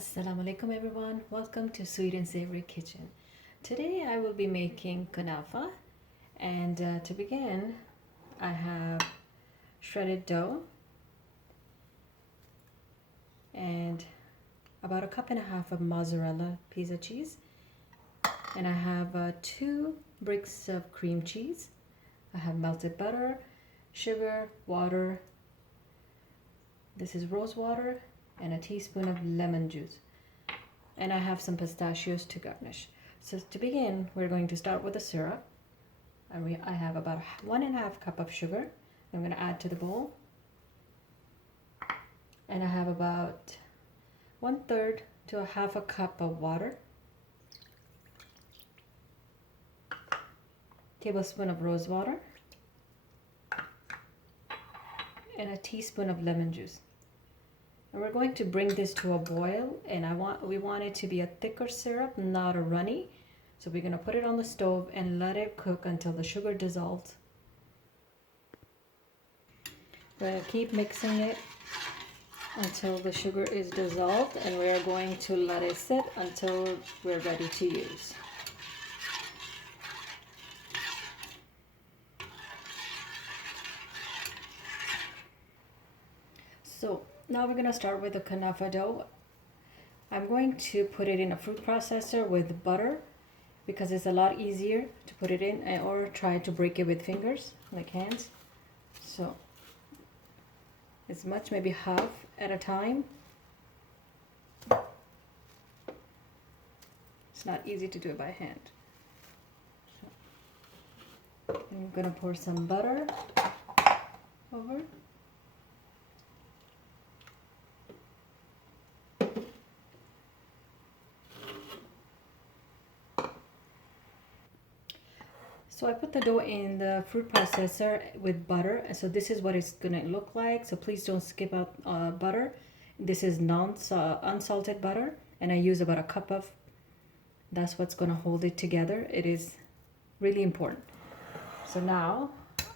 Assalamu alaikum everyone, welcome to Sweet and Savory Kitchen. Today I will be making kunafa, and to begin I have shredded dough and about 1.5 cups of mozzarella pizza cheese, and I have 2 bricks of cream cheese. I have melted butter, sugar, water, this is rose water, and a teaspoon of lemon juice, and I have some pistachios to garnish. So to begin, we're going to start with the syrup, and I have about 1.5 cups of sugar I'm going to add to the bowl, and I have about 1/3 to 1/2 cup of water, tablespoon of rose water, and a teaspoon of lemon juice. And we're going to bring this to a boil, and we want it to be a thicker syrup, not a runny. So we're going to put it on the stove and let it cook until the sugar dissolves. We're going to keep mixing it until the sugar is dissolved, and we are going to let it sit until we're ready to use. So now we're going to start with the kunafa dough. I'm going to put it in a food processor with butter because it's a lot easier to put it in, or try to break it with fingers, like hands. So as much, maybe half at a time. It's not easy to do it by hand. So I'm going to pour some butter over. So I put the dough in the food processor with butter. So this is what it's gonna look like. So please don't skip out butter. This is unsalted butter, and I use about 1 cup of. That's what's gonna hold it together. It is really important. So now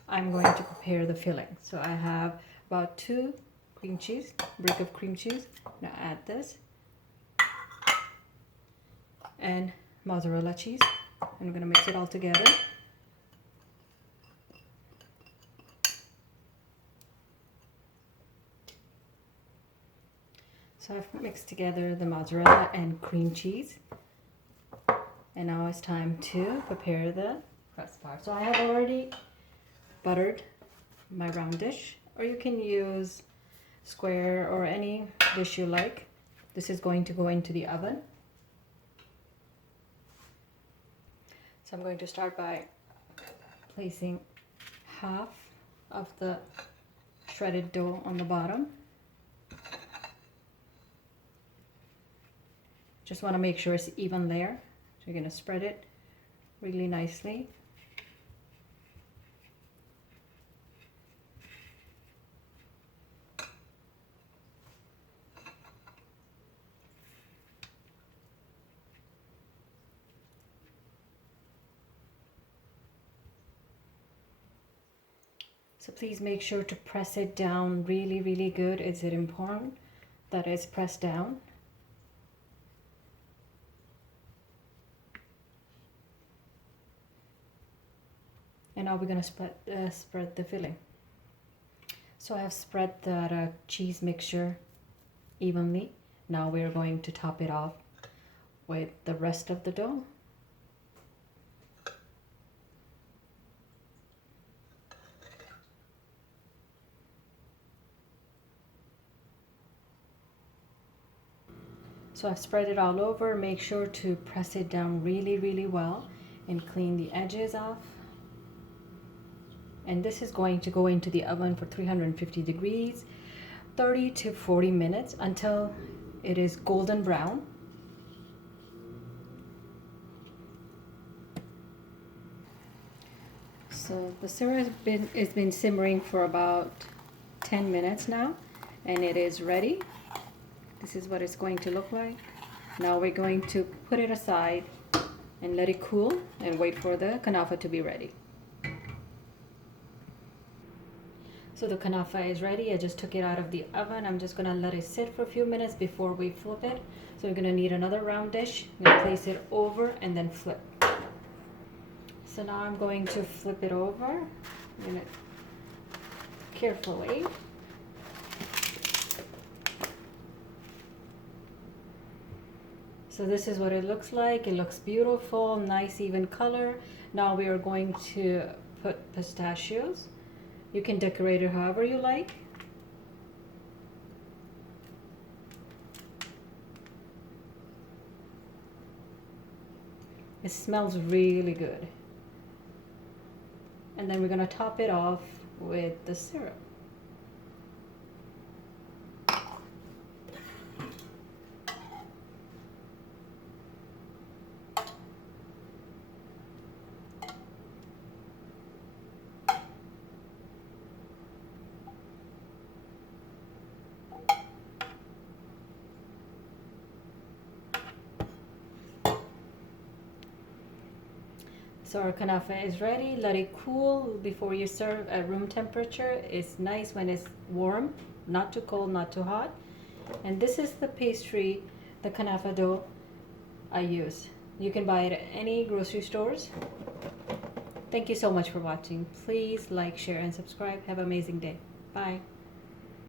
I'm going to prepare the filling. So I have about 2 cream cheese, brick of cream cheese. Now add this and mozzarella cheese. I'm gonna mix it all together. So I've mixed together the mozzarella and cream cheese, and now it's time to prepare the crust part. So I have already buttered my round dish, or you can use square or any dish you like. This is going to go into the oven. So I'm going to start by placing half of the shredded dough on the bottom. Just want to make sure it's even layer. So you're going to spread it really nicely. So please make sure to press it down really, really good. It's important that it's pressed down. And now we're going to spread the filling. So I have spread the cheese mixture evenly. Now we're going to top it off with the rest of the dough. So I've spread it all over. Make sure to press it down really, really well and clean the edges off. And this is going to go into the oven for 350 degrees, 30 to 40 minutes until it is golden brown. So the syrup has been simmering for about 10 minutes now, and it is ready. This is what it's going to look like. Now we're going to put it aside and let it cool and wait for the kunafa to be ready. So the kunafa is ready. I just took it out of the oven. I'm just gonna let it sit for a few minutes before we flip it. So we're gonna need another round dish. I'm gonna place it over and then flip. So now I'm going to flip it over. I'm gonna carefully. So this is what it looks like. It looks beautiful, nice even color. Now we are going to put pistachios. You can decorate it however you like. It smells really good. And then we're gonna top it off with the syrup. So our kunafa is ready. Let it cool before you serve at room temperature. It's nice when it's warm, not too cold, not too hot. And this is the pastry, the kunafa dough I use. You can buy it at any grocery stores. Thank you so much for watching. Please like, share, and subscribe. Have an amazing day. Bye.